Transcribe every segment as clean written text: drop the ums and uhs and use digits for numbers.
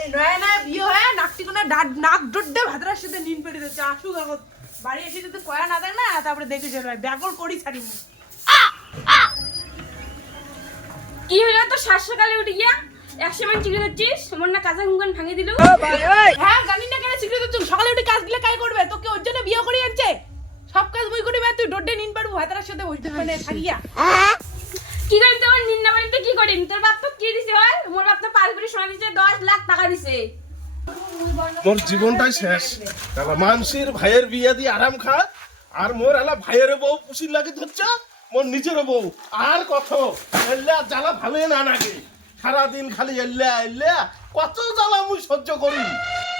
এই নয়া নয়া বিয়ে হয় নাকটি কোনা নাক ডড্ডে ভাতরার সাথে নিন পেড়ে দিচ্ছে আসু দেখো বাড়ি এসে যদি কয়া না দেয় না তারপরে দেখে যাবে ব্যাগল করি ছাড়ি মুখ কি হলো তো সকালে উঠে গিয়া 100 মান চিড়ে দিচ্ছিস মন না কাজা গুঙ্গন ভাঙে দিল হ্যাঁ জানি না কেন চিড়ে দিচ্ছ সকালে উঠে কাজ দিলে কাই করবে তোকে ওর জন্য বিয়ে করি আনছে সব কাজ মুই করি তুই ডড্ডে নিন পাড়ু ভাতরার সাথে বসতে মানে থাকিয়া কি করিম তোর নিন্না বাড়ি তো কি করিম তোর বাপ তো কি দিছে হয় মোর বাপ তো পালপুরি সোনা দিছে 10 লাখ টাকা দিছে মোর জীবনটাই শেষ তাহলে মানসির ভাইয়ের বিয়ে দিয়ে আরাম খা আর মোর আলা ভাইয়ের বউ পুষির লাগে ধরছ মোর নিজের বউ আর কত এল্লা জ্বালা ভালোই না নাকি সারাদিন খালি এল্লা এল্লা কত জ্বালা মুই সহ্য করি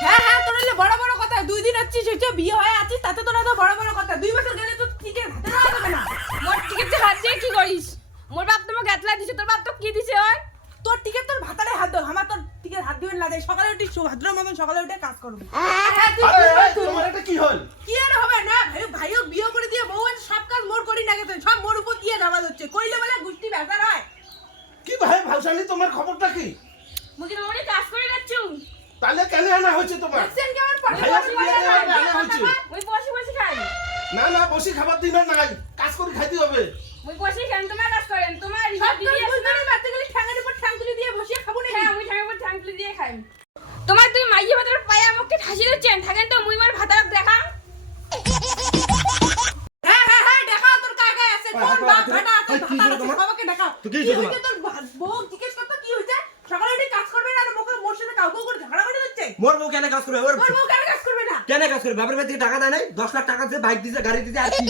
হ্যাঁ হ্যাঁ তোর হলে বড় বড় কথা 2 দিন আছিস হচ্ছে বিয়ে হয়ে আছিস তাতে তোরা তো বড় বড় কথা 2 বছর গেলে তো ঠিকই হাতে না হবে না মোর টিকেট হাত দিয়ে কি করিস মোর বাপ তোমাকে এতলা দিছে তোর বাপ তো কি দিছে হয় তোর টিকেট তোর ভাতারে হাত দাও আমার তোর টিকেট হাত দিবেন না দেয় সকালে উঠি ভাদ্র মতন সকালে উঠে কাজ করবি আরে তোমার এটা কি হল কি আর হবে না ভাইও বিয়ে করে দিয়ে বউ সব কাজ মোর করি না গেছে সব মোর উপর দিয়ে ধাবা হচ্ছে কইলে বলে গুষ্টি ব্যাপার হয় কি ভাই ভাউসালি তোমার খবরটা কি মুই তো মোরে কাজ করে যাচ্ছু তাহলে কেন আনা হয়েছে তোমার দেখছেন কেমন পড়ে ভাইয়া বিয়ে দিয়ে আনা হয়েছে মুই বসে বসে খাই না না বসি খাবার দিন নাই কাজ করে খাইতে হবে মুই বসে খাই তোমার কাজ করেন তোমার সব হিসাব দিয়ে কাজ করে বাচ্চা গেলে ঠ্যাঙ্গের উপর ঠ্যাং তুলে দিয়ে বসিয়ে খাবো না হ্যাঁ মুই ঠাঙ্গের উপর ঠাং তুলে দিয়ে খাই তোমার তুই মাইয়ে ভাতার পায়া আমাকে ঠাসি দিচ্ছেন থাকেন তো মুই মার ভাতার দেখা হ্যাঁ হ্যাঁ হ্যাঁ দেখাও তোর কাকা আছে কোন বাপ বেটা আছে ভাতা আছে সবাইকে দেখাও কি হইছে তোর বউ জিজ্ঞেস করতে কি হইছে সকালে উঠে কাজ করবে না আর মোর সাথে কাউকে করে ঝগড়া করে দিচ্ছে মোর বউ কেন কাজ করবে ওর তোর বউ কেন কাজ করবে না কেন কাজ করবে বাপের বাড়ি থেকে টাকা দেয় নাই 10 লাখ টাকা দিয়ে বাইক দিতে গাড়ি দিতে আর কি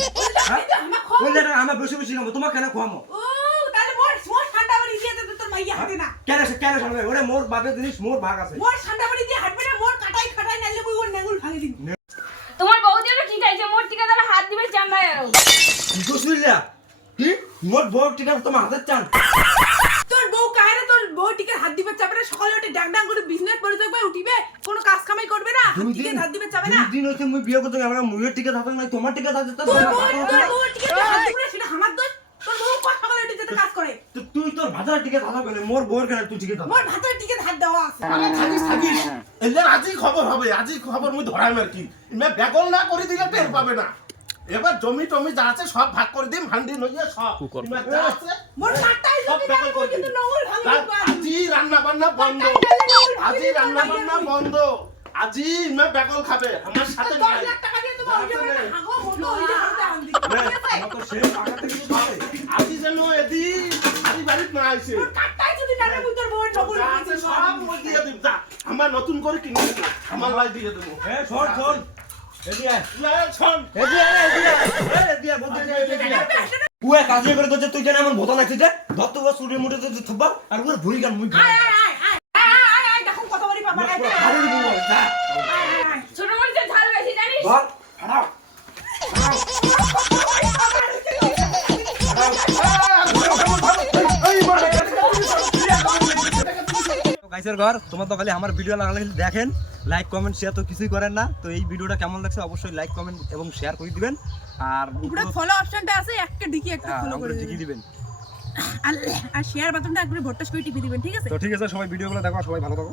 আমার খবর বললে টাকা আমরা বসে বসে খাবো তোমার কেন খাওয়ামো ও তাহলে মোর ঠান্ডা বাড়ি দিয়ে দে তোর মাইয়া হাতে না কেন শুনবে ওরে মোর বাপের জিনিস মোর ভাগ আছে মোর ঠান্ডা বাড়ি দিয়ে হাঁটবে না মোর কাটাই খাটাই নাইলে মুই ওর নেগুল ভাঙি দিন তোমার বউ দিয়ে কি চাইছে মোর টিকা দ্বারা হাত দিবে চান্দায় কি কইছিলা কি মোর বউ টিকা তোমার হাতে চান তোর বউ কাহেরে তোর বউ টিকে হাত দিবে চাবে না সকালে উঠে ডাং ডাং করে বিজনেস করে যাবে উঠিবে কোনো কাজ কামাই করবে না টিকে হাত দিবে চাবে না দিন হইছে মুই বিয়ে করতে আমরা মুইয়ের টিকা থাকে না তোমার টিকা থাকে তো তোর বউ টিকে হাত দিবে সেটা আমার দোষ তোর বউ কত সকালে উঠে যেতে কাজ করে তুই তোর ভাতার টিকা থাকে বলে মোর বউর কেন তুই টিকা থাকে মোর ভাতের টিকে হাত দেওয়া আছে আরে থাকিস থাকিস এলে আজই খবর হবে আজই খবর মুই ধরাম আর কি ইমে বেকল না করে দিলে টের পাবে না এবার জমি টমি যা আছে সব ভাগ করে দিম হান্ডি নইয়া সব ইমে যা আছে মোর কাটাই সব যদি বেকল করে কিন্তু দিম নঙ্গল ভাঙি আজই রান্না বান্না বন্ধ আজই রান্না বান্না বন্ধ আজই ইমে বেকল খাবে আমার সাথে 10 লাখ টাকা দিয়ে তুমি ওই যে হাগো মোটো ওই যে হাতে আনদি আমার তো সেই টাকা থেকে কিছু পাবে আজই যেন এদি আদি বাড়িতে না আইছে কাটাই যদি না রে তোর বউ নঙ্গল যা আছে সব মই দিয়ে দিম যা আমার নতুন করে কিনে দিম আমার লাই দিয়ে দেবো এ শোন এদিয়া না শোন এদিয়া বলতে উয়া কাজে করে তো তুই কেন এমন ভোতা লাগছিস যে ধর তো সুড়ে মুড়ে তো থবা আর ওর ভুরি গান মুই আয় দেখো কত বড়ি বাবা আয় আরে বুয়া যা ছোট মরিচের ঝাল বেশি জানিস বল হারাও গাইসের ঘর তোমার তো খালি আমার ভিডিও লাগলে দেখেন লাইক কমেন্ট শেয়ার তো কিছুই করেন না তো এই ভিডিওটা কেমন লাগছে অবশ্যই লাইক কমেন্ট এবং শেয়ার করে দিবেন আর উপরে ফলো অপশনটা আছে একটা ডিকি একটা ফলো করে দিবেন দিবেন আর শেয়ার বাটনটা একবার ভোটটা করে টিপে দিবেন ঠিক আছে তো ঠিক আছে সবাই ভিডিওগুলো দেখো সবাই ভালো থাকো